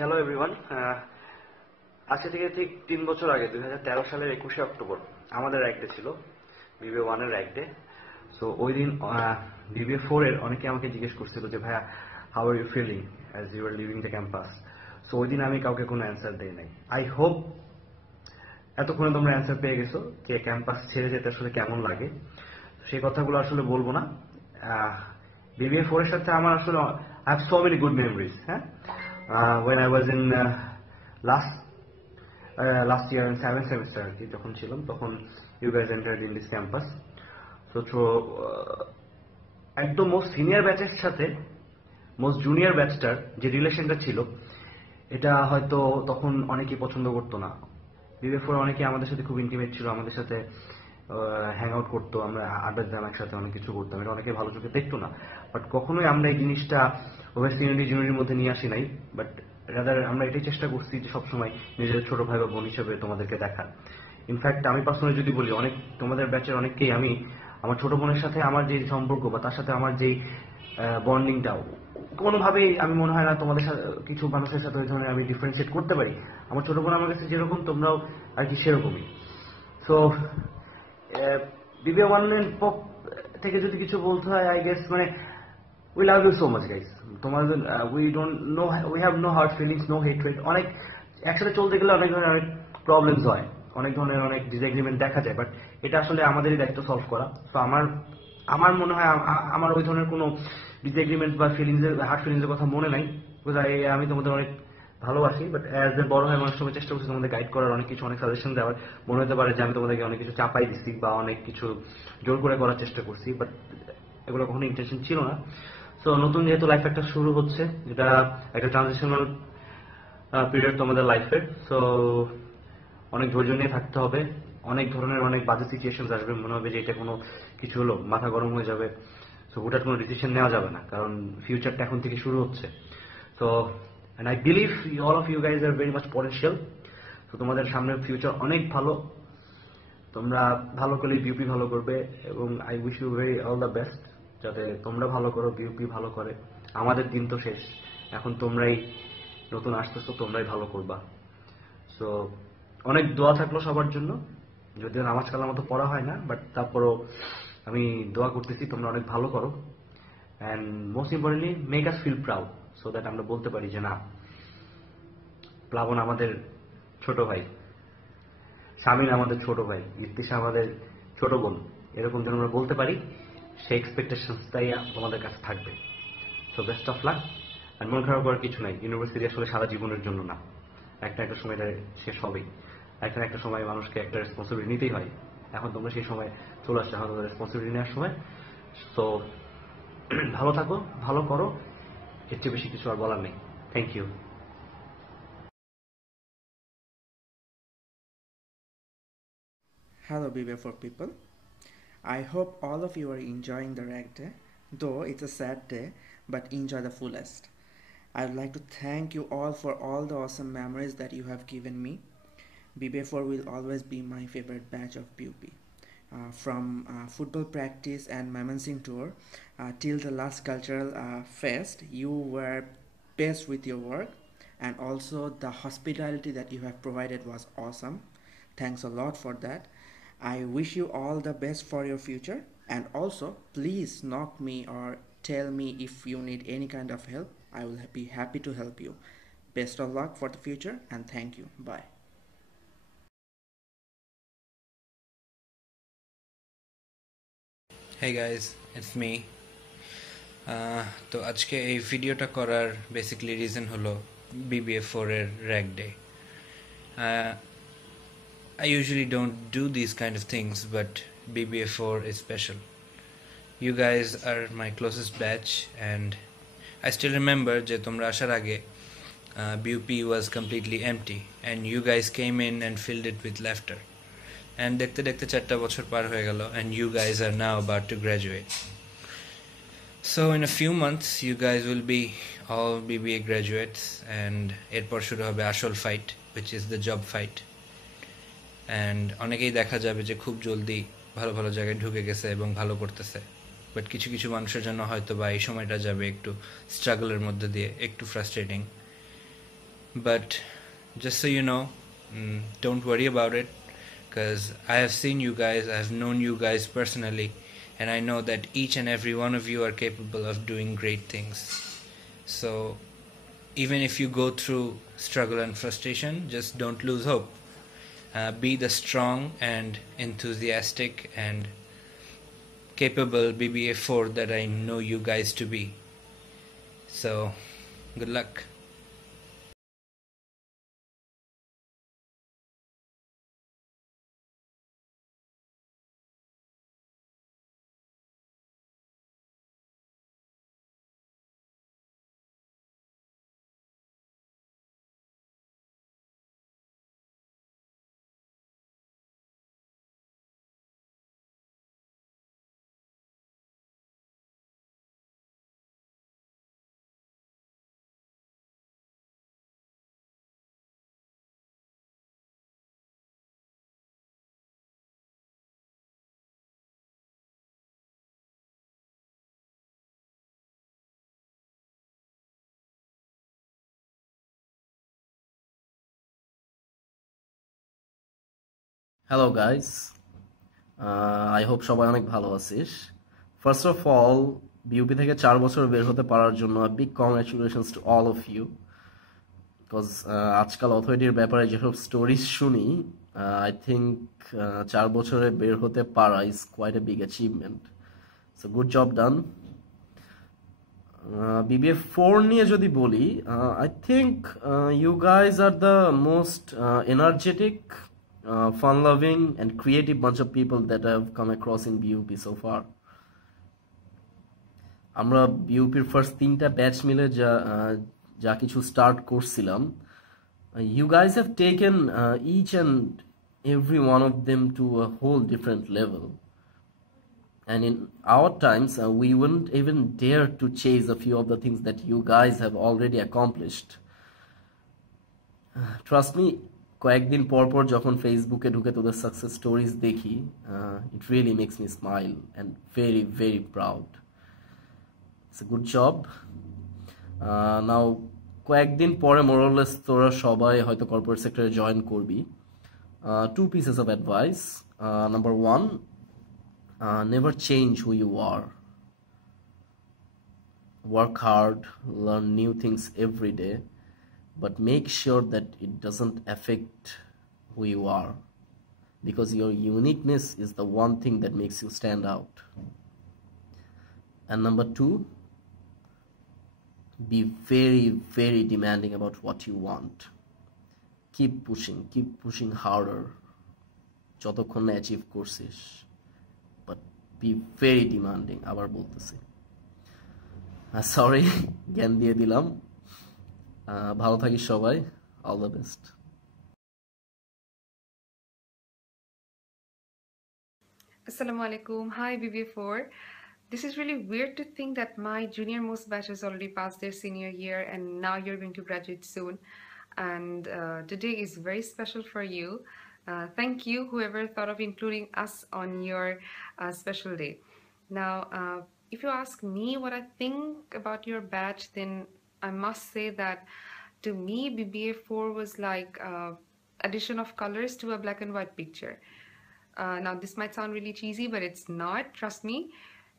Hello everyone. আজকে থেকে ঠিক 3 বছর আগে 2013 সালের 21শে অক্টোবর আমাদের র্যাক ডে ছিল, বিবিএ 1 এর র্যাক ডে। সো ওই দিন বিবিএ 4 এর অনেকে আমাকে জিজ্ঞেস করছিল যে ভাইয়া, how are you feeling as you are leaving the campus. So ওই দিন আমি কাউকে কোনো অ্যান্সার দেই নাই। আই হোপ এতক্ষণে তোমরা অ্যান্সার পেয়ে গেছো যে ক্যাম্পাস ছেড়ে যেতে আসলে কেমন লাগে। সেই কথাগুলো আসলে বলবো না। বিবিএ 4 এর সাথে আমার আসলে I have so many good memories. হ্যাঁ, when I was in last last year in 7th semester আর কি, যখন ছিলাম তখন you guys entered in this campus. So একদম মোস্ট সিনিয়র ব্যাচের সাথে মোস্ট জুনিয়র ব্যাচটার যে রিলেশনটা ছিল, এটা হয়তো তখন অনেকেই পছন্দ করতো না। বিবিএ 4 অনেকে আমাদের সাথে খুব ইন্টিমেট ছিল, আমাদের সাথে হ্যাং আউট করতো, আমরা আড্ডা দিতাম একসাথে, অনেক কিছু করতাম, এটা অনেকে ভালো চোখে দেখতো না। বাট কখনোই আমরা এই জিনিসটা ওভার সিনিয়রিটি জুনিয়রির মধ্যে নিয়ে আসি নাই। বাট রাদার আমরা এটাই চেষ্টা করছি যে সবসময় নিজেদের ছোট ভাই বা বোন হিসেবে তোমাদেরকে দেখার। ইনফ্যাক্ট আমি পার্সোনালি যদি বলি, অনেক তোমাদের ব্যাচের অনেককেই আমি আমার ছোট বোনের সাথে আমার যে সম্পর্ক বা তার সাথে আমার যেই বন্ডিংটাও কোনোভাবেই আমি মনে হয় না তোমাদের সাথে কিছু মানুষের সাথে ওই ধরনের আমি ডিফারেন্সিয়েট করতে পারি। আমার ছোট বোন আমার কাছে যেরকম, তোমরাও আর কি সেরকমই। সো বিবিএ 1 থেকে যদি কিছু বলতে হয়, আই গেস মানে we love you so much guys. তোমাদের we don't know, we have no hard feelings, no hatred. অনেক একসাথে চলতে গেলে অনেক ধরনের অনেক প্রবলেমস হয়, অনেক ধরনের অনেক ডিসএগ্রিমেন্ট দেখা যায়, বাট এটা আসলে আমাদেরই দায়িত্ব সলভ করা। তো আমার আমার মনে হয় আমার ওই ধরনের কোনো ডিসএগ্রিমেন্ট বা ফিলিংসের হার্ড ফিলিংসের কথা মনে নাই। আমি তোমাদের অনেক ভালোবাসি, বাট অ্যাজ এ বড় হয় মানুষ সময় চেষ্টা করছি তোমাদের গাইড করার, অনেক কিছু অনেক সাজেশন দেওয়ার। মনে হতে পারে যে আমি তোমাদেরকে অনেক কিছু চাপাই দিচ্ছি বা অনেক কিছু জোর করে করার চেষ্টা করছি, বাট এগুলো কখনো ইন্টেনশন ছিল না। সো নতুন যেহেতু লাইফ একটা শুরু হচ্ছে, যেটা একটা ট্রানজিশনাল পিরিয়ড তোমাদের লাইফের, সো অনেক ধৈর্য নিয়ে থাকতে হবে। অনেক ধরনের অনেক বাজে সিচুয়েশন আসবে, মনে হবে যে এটা কোনো কিছু হলো মাথা গরম হয়ে যাবে। সো হুটহাট কোনো ডিসিশন নেওয়া যাবে না, কারণ ফিউচারটা এখন থেকে শুরু হচ্ছে। So and I believe all of you guys are very much potential. তো তোমাদের সামনের ফিউচার অনেক ভালো, তোমরা ভালো করলে বিউপি ভালো করবে, এবং I wish you very all the best, যাতে তোমরা ভালো করো, বিউপি ভালো করে। আমাদের দিন তো শেষ, এখন তোমরাই নতুন আসতেছো, তোমরাই ভালো করবা। সো অনেক দোয়া থাকলো সবার জন্য, যদিও নামাজ কালার মতো পড়া হয় না, বাট তারপরও আমি দোয়া করতেছি তোমরা অনেক ভালো করো। And most importantly make us feel proud, so that আমরা বলতে পারি যে না, প্লাবন আমাদের ছোট ভাই, শামিন আমাদের ছোট ভাই, ইফতিশা আমাদের ছোট বোন, এরকম যেন আমরা বলতে পারি। সেই এক্সপেকটেশনসটাই তোমাদের কাছে থাকবে। So best of luck. আর মন খারাপ করার কিছু নাই, ইউনিভার্সিটি আসলে সারা জীবনের জন্য না, একটা একটা সময় শেষ হবেই। একটা একটা সময় মানুষকে একটা রেসপন্সিবিলিটি নিতেই হয়। এখন তোমরা সেই সময় চলে আসছে, এখন তোমাদের রেসপন্সিবিলিটি নেওয়ার সময়। তো ভালো থাকো, ভালো করো, এর চেয়ে বেশি কিছু আর বলার নেই। Thank you. Hello, BB4 people. I hope all of you are enjoying the rag day, though it's a sad day, but enjoy the fullest. I would like to thank you all for all the awesome memories that you have given me. BB4 will always be my favorite batch of PUP. From football practice and Mymensingh tour till the last cultural fest, you were best with your work, and also the hospitality that you have provided was awesome. Thanks a lot for that. I wish you all the best for your future, and also please knock me or tell me if you need any kind of help. I will be happy to help you. Best of luck for the future, and thank you. Bye. Hey guys, it's me. তো আজকে এই ভিডিওটা করার basically reason হলো BBA 4 এর rag day. I usually don't do these kind of things, but BBA 4 is special. You guys are my closest batch, and I still remember যে তোমরা আসার আগে BUP was completely empty, and you guys came in and filled it with laughter. And দেখতে দেখতে 4টা বছর পার হয়ে গেল, and you guys are now about to graduate. So in a few months you guys will be all BBA graduates, and এরপর শুরু হবে আসল fight, which is the job fight. And অনেকেই দেখা যাবে যে খুব জলদি ভালো ভালো জায়গায় ঢুকে গেছে এবং ভালো করতেছে, বাট কিছু কিছু মানুষের জন্য হয়তো বা এই সময়টা যাবে একটু স্ট্রাগলের মধ্যে দিয়ে, একটু frustrating. But just so you know, don't worry about it, because I have seen you guys, I have known you guys personally, and I know that each and every one of you are capable of doing great things. So even if you go through struggle and frustration, just don't lose hope. Be the strong and enthusiastic and capable BBA4 that I know you guys to be. So, good luck. Hello guys, I hope সবাই অনেক ভালো আছিস। First of all, BUP থেকে 4 বছর বের হতে পারার জন্য big congratulations to all of you. Because আজকাল অথরিটির ব্যাপারে যেসব স্টোরিজ শুনি, আই থিঙ্ক 4 বছরে বের হতে পারা is quite a big achievement. So good job done. BBA4 নিয়ে যদি বলি, I think you guys are the most energetic, fun-loving and creative bunch of people that I have come across in BUP so far. আমরা বিউপির ফার্স্ট 3টা ব্যাচ মিলে যা কিছু স্টার্ট করছিলাম, you guys have taken each and every one of them to a whole different level. And in our times, we wouldn't even dare to chase a few of the things that you guys have already accomplished. Trust me, কয়েকদিন পর পর যখন ফেসবুকে ঢুকে তোদের success stories দেখি, it really makes me smile and very very proud. It's a good job. Now কয়েকদিন পরে মোরলেস তোরা সবাই হয়তো কর্পোরেট সেক্টরে জয়েন করবি। 2 pieces of advice. Number 1, never change who you are. Work hard, learn new things every day, but make sure that it doesn't affect who you are, because your uniqueness is the one thing that makes you stand out. And number 2, be very very demanding about what you want. Keep pushing harder যতক্ষণ না অ্যাচিভ করছিস, but be very demanding. আবার বলতেছি, সরি জ্ঞান দিয়ে দিলাম। ভালো থাকিস সবাই, all the best. Assalamu alaikum. Hi BBA4. This is really weird to think that my junior most batch has already passed their senior year and now you're going to graduate soon. And today is very special for you. Thank you, whoever thought of including us on your special day. Now, if you ask me what I think about your batch, then I must say that to me, BBA4 was like addition of colors to a black and white picture. Now, this might sound really cheesy, but it's not, trust me.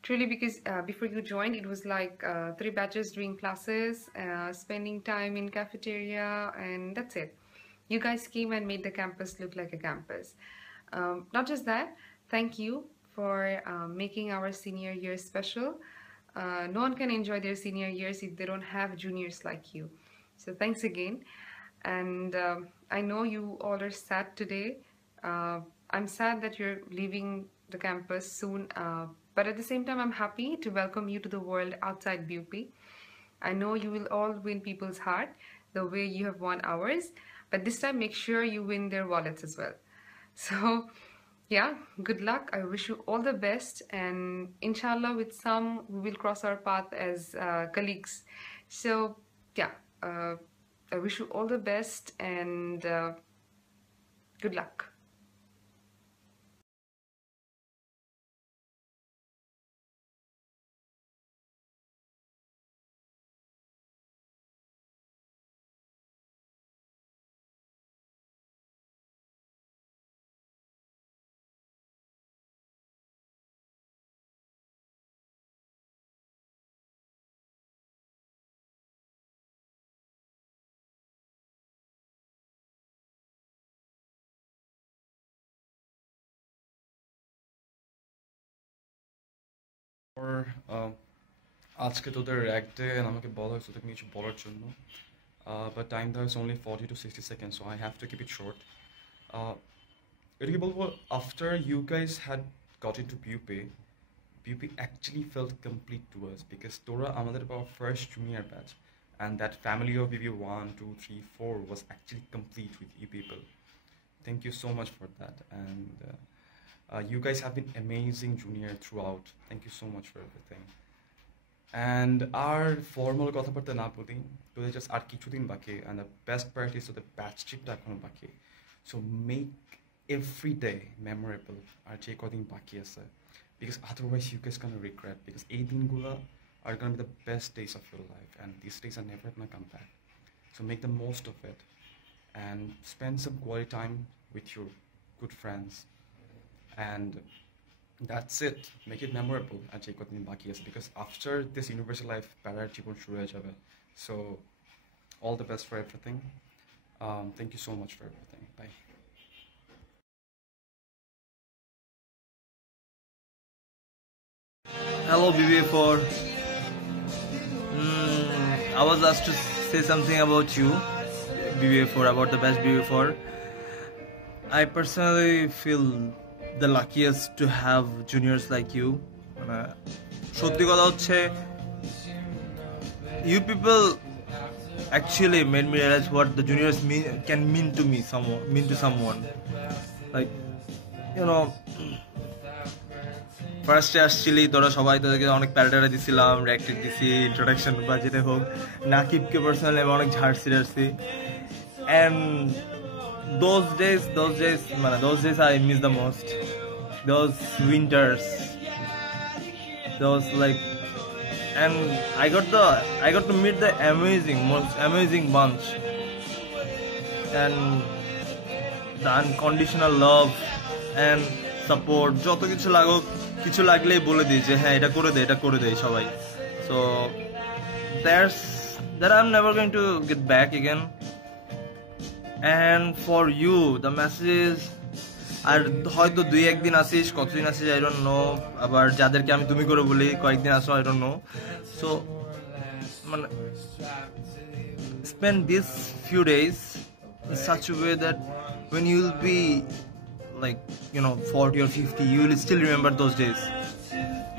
Truly, because before you joined, it was like 3 batches doing classes, spending time in cafeteria, and that's it. You guys came and made the campus look like a campus. Not just that, thank you for making our senior year special. No one can enjoy their senior years if they don't have juniors like you. So thanks again. And I know you all are sad today. I'm sad that you're leaving the campus soon, but at the same time I'm happy to welcome you to the world outside BUP. I know you will all win people's heart the way you have won ours, but this time make sure you win their wallets as well. So yeah, good luck. I wish you all the best, and inshallah with some we will cross our path as colleagues. So yeah, I wish you all the best and good luck. or আজকে তোদের rag day and আমাকে বলা হয়েছে তোকে কিছু বলার জন্য, but time there is only 40 to 60 seconds, so I have to keep it short. এটা কি বলবো, after you guys had got into BUP actually felt complete to us because তোরা আমাদের our first junior batch, and that family of BB 1, 2, 3, 4 was actually complete with you people. Thank you so much for that, and you guys have been amazing junior throughout. Thank you so much for everything. And our formal কথাবার্তা না বলি, তোদের just আর কিছুদিন বাকি, and the best part is তোদের batch tripটা এখনো বাকি, so make every day memorable আর যে কদিন বাকি আছে, because otherwise you guys gonna regret, because এই দিনগুলো are gonna be the best days of your life, and these days are never gonna come back. So make the most of it and spend some quality time with your good friends, and that's it. Make it memorable আর যে কদিন বাকি আছে, because after this university life প্যারার জীবন শুরু হয়ে যাবে. So all the best for everything. Thank you so much for everything. Bye. Hello BBA4. I was asked to say something about you, BBA4, about the best BBA4. I personally feel the luckiest to have juniors like you. সত্যি কথা হচ্ছে, you people actually made me realize what the juniors can mean to someone. Like, you know, ফার্স্টে আসছিলি তোরা সবাই, তোদেরকে অনেক প্যারাডারা দিছিলাম, র্যাকটেক দিছি, ইন্ট্রোডাকশন বা যেটা হোক, নাকিবকে পার্সোনালি আমি অনেক ঝাড়ছি and those days I miss the most. Those winters, those like, and I got to meet the most amazing bunch, and the unconditional love and support. যত কিছু লাগলেই বলে দিই যে হ্যাঁ এটা করে দে সবাই. So that I'm never going to get back again. And for you, the message, আর হয়তো 2-1 দিন আসিস, কতদিন আসিস I don't know, আবার যাদেরকে আমি তুমি করে বলি কয়েকদিন আসো I don't know. So মানে spend these few days in such a way that when you'll be like, you know, 40 or 50, you will still remember those days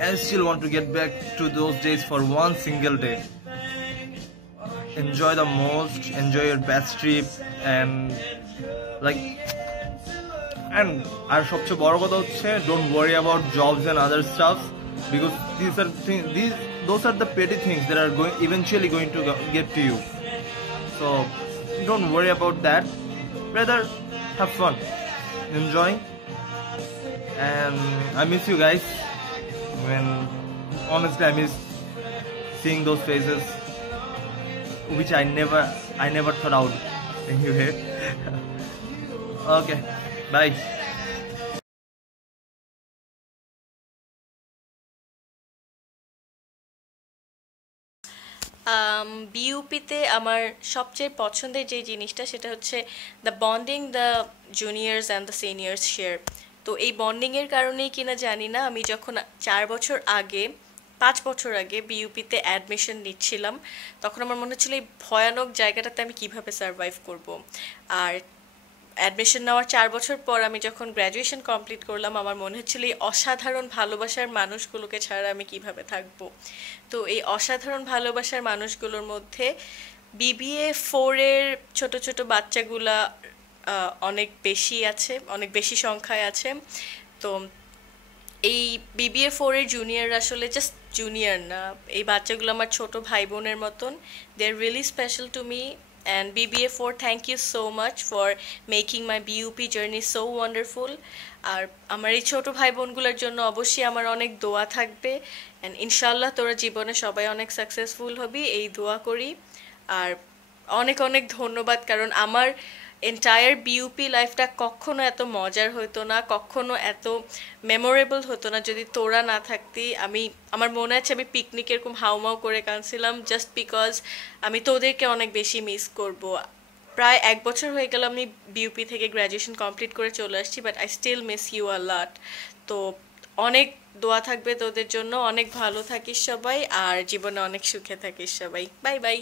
and still want to get back to those days for one single day. Enjoy the most, enjoy your best trip, and like, and আর সবচেয়ে বড় কথা হচ্ছে, don't worry about jobs and other stuff, because those are the petty things that are eventually going to get to you. So don't worry about that, rather have fun, enjoy. And I miss you guys, when honestly I miss seeing those faces which I never thought I would anyway. Okay, bye. বিইউপিতে আমার সবচেয়ে পছন্দের যে জিনিসটা সেটা হচ্ছে the bonding the juniors and the seniors share. তো এই বন্ডিংয়ের কারণেই কিনা জানি না, আমি যখন 5 বছর আগে বিইউপিতে অ্যাডমিশন নিচ্ছিলাম, তখন আমার মনে হচ্ছিল এই ভয়ানক জায়গাটাতে আমি কিভাবে সার্ভাইভ করব। আর অ্যাডমিশন নেওয়ার 4 বছর পর আমি যখন গ্র্যাজুয়েশন কমপ্লিট করলাম, আমার মনে হচ্ছিল এই অসাধারণ ভালোবাসার মানুষগুলোকে ছাড়া আমি কিভাবে থাকবো। তো এই অসাধারণ ভালোবাসার মানুষগুলোর মধ্যে BBA 4-এর ছোট ছোট বাচ্চাগুলা অনেক বেশি সংখ্যায় আছে। তো এই BBA 4-এর জুনিয়র আসলে জাস্ট জুনিয়র না, এই বাচ্চাগুলো আমার ছোট ভাই বোনের মতন। They are really special to me, and BBA 4, thank you so much for making my BUP journey so wonderful. আর আমার এই ছোট ভাই বোনগুলোর জন্য অবশ্যই আমার অনেক দোয়া থাকবে, and ইনশাআল্লাহ তোরা জীবনে সবাই অনেক সাকসেসফুল হবি, এই দোয়া করি। আর অনেক অনেক ধন্যবাদ, কারণ আমার এন্টায়ার বিউপি লাইফটা কখনো এত মজার হতো না, কখনো এত মেমোরেবল হতো না যদি তোরা না থাকতি। আমার মনে আছে আমি পিকনিক এরকম হাউমাউ করে কাঁদছিলাম, জাস্ট বিকজ আমি তোদেরকে অনেক বেশি মিস করব। প্রায় 1 বছর হয়ে গেল আমি বিউপি থেকে গ্র্যাজুয়েশন কমপ্লিট করে চলে আসছি, but I still miss you a lot. তো অনেক দোয়া থাকবে তোদের জন্য, অনেক ভালো থাকিস সবাই আর জীবনে অনেক সুখে থাকিস সবাই। Bye bye.